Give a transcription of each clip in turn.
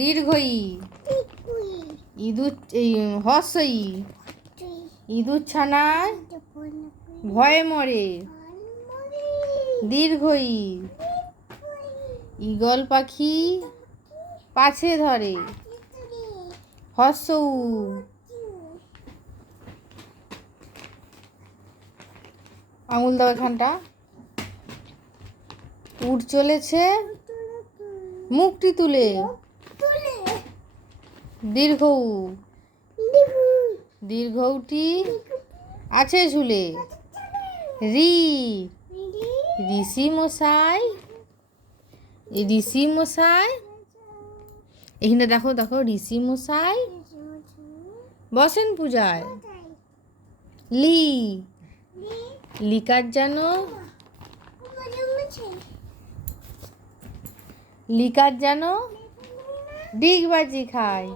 দীর্ঘ ই। ইঁদুর হর্ষ ই। ইঁদুর ছানায় ভয়ে মরে। দীর্ঘ ই। ঈগল পাখি পাছে ধরে। হর্ষ উ। আঙুল দাও এখানটা। উঠ চলেছে মুখটি তুলে। দীর্ঘ উ। দীর্ঘ উটি আছে ঝুলে। রি। ঋষি মশাই। ঋষি মশাই এখানে দেখো দেখো ঋষি মশাই বসেন পূজায়। লি। লিকার যেন লিকার যেন ডিগবাজি খায়।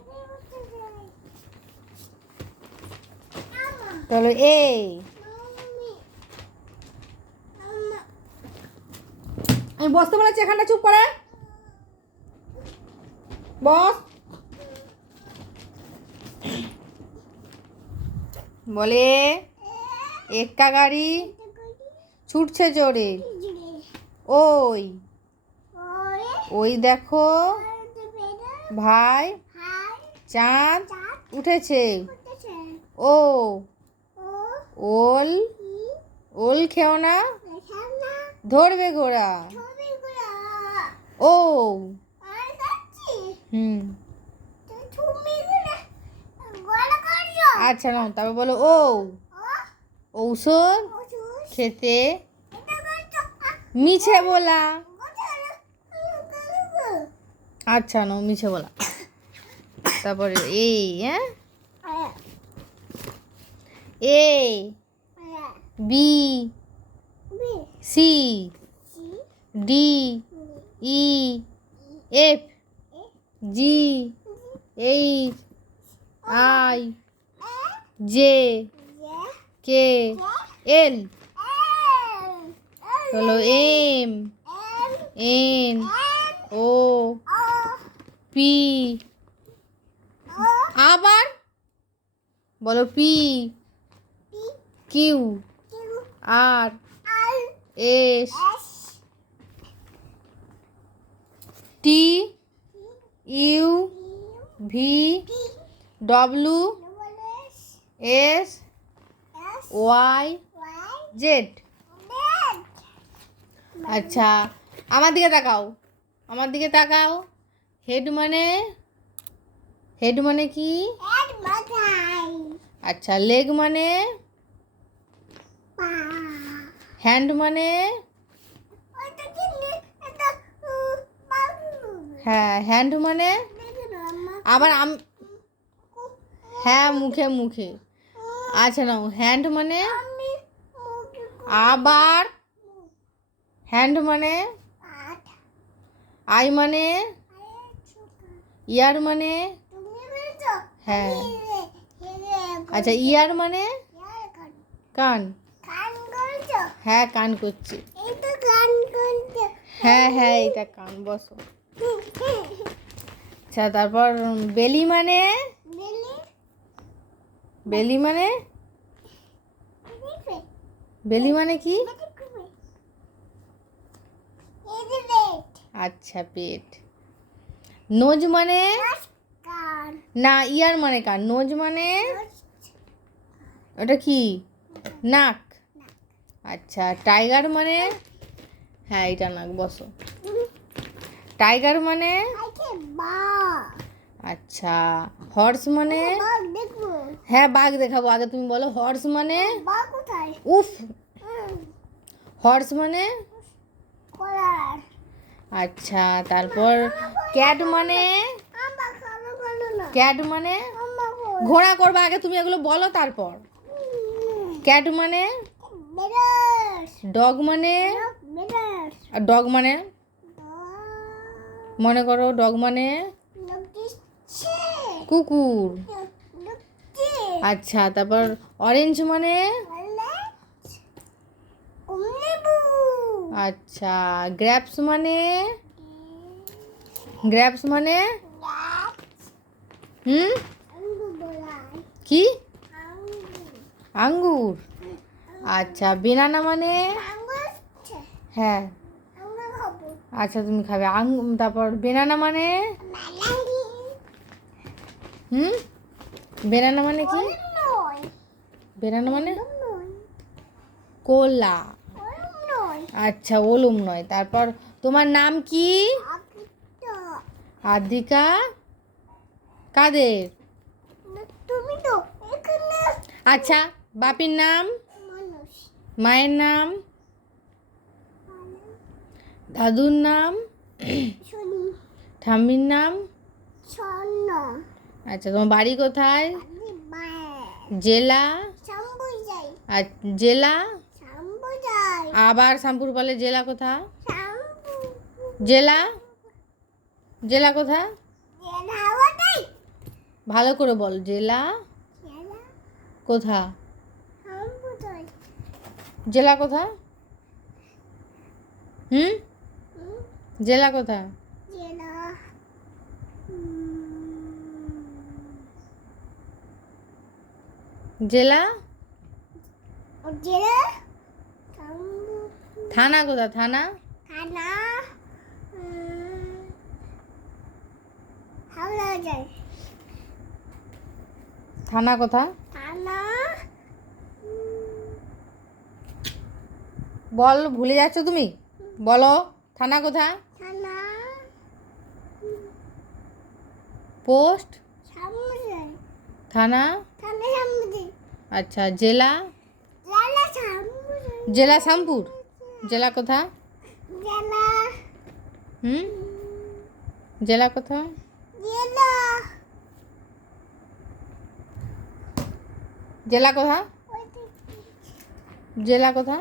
চলো এ। আমি বসতে বলেছি এখানটা চুপ করে বস। বলে এক্কা গাড়ি ছুটছে জোরে। ওই ওই দেখো ভাই চাঁদ উঠেছে। ও ওল ওল খেও না ধরবে ঘোড়া। ও আচ্ছা নাও তারপর বলো ও ঔষধ খেতে মিছে বলা। আচ্ছা নাও মিছে বলা। তারপরে এই A B C D E F G H I J K L. হলো এম এন ও পি। আবার বলো P Q R S T U V W S Y Z. আচ্ছা আমার দিকে তাকাও আমার দিকে তাকাও। হেড মানে কি? আচ্ছা লেগ মানে? হ্যান্ড মানে? হ্যাঁ হ্যান্ড মানে? আবার হ্যাঁ মুখে মুখে। আচ্ছা নাও হ্যান্ড মানে? আবার হ্যান্ড মানে? আই মানে? ইয়ার মানে? হ্যাঁ আচ্ছা ইয়ার মানে? কান। হ্যাঁ কান করছে। হ্যাঁ হ্যাঁ এটা কান বসো। আচ্ছা তারপর বেলি মানে? বেলি মানে? বেলি মানে কি? আচ্ছা পেট। নোজ মানে? না ইয়ার মানে কান। নোজ মানে? ওটা কি? নাক। আচ্ছা টাইগার মানে? হ্যাঁ এটা নাক বসো। টাইগার মানে? আচ্ছা হর্স মানে? হ্যাঁ বাঘ দেখাবো আগে তুমি বলো হর্স মানে? উফ হর্স মানে? আচ্ছা তারপর ক্যাট মানে? ক্যাট মানে? ঘোড়া করবা আগে তুমি এগুলো বলো তারপর। ক্যাট মানে? ডগ মানে? আর ডগ মানে? মনে করো ডগ মানে? কুকুর। আচ্ছা তারপর অরেঞ্জ মানে? আচ্ছা গ্র্যাপস মানে? গ্র্যাপস মানে? হুম, কি? আঙ্গুর। আচ্ছা, বেনানা মানে? হ্যাঁ, আচ্ছা তুমি খাবে তারপর বেনানা মানে? হুম, বেনানা মানে কি? বেনানা মানে কলা। আচ্ছা, ওলুম নয়। তারপর তোমার নাম কি? আদ্রিকা। কাদের? আচ্ছা, বাপির নাম? মায়ের নাম? দাদুর নাম? ঠাম্মির নাম? আচ্ছা, তোমার বাড়ি কোথায়? জেলা? আর জেলা? আবার শ্যামপুর বলে, জেলা কোথা? জেলা? জেলা কোথা? ভালো করে বল, জেলা কোথা? জেলা কোথা? হুম, জেলা কোথা? জেলা? থানা কোথা? থানা? থানা কোথা? বল, ভুলে যাচ্ছ তুমি, বলো থানা কোথা? পোস্ট? থানা? আচ্ছা, জেলা? জেলা শ্যামপুর। জেলা কোথা? হুম, জেলা কোথা? জেলা কোথা? জেলা কোথা?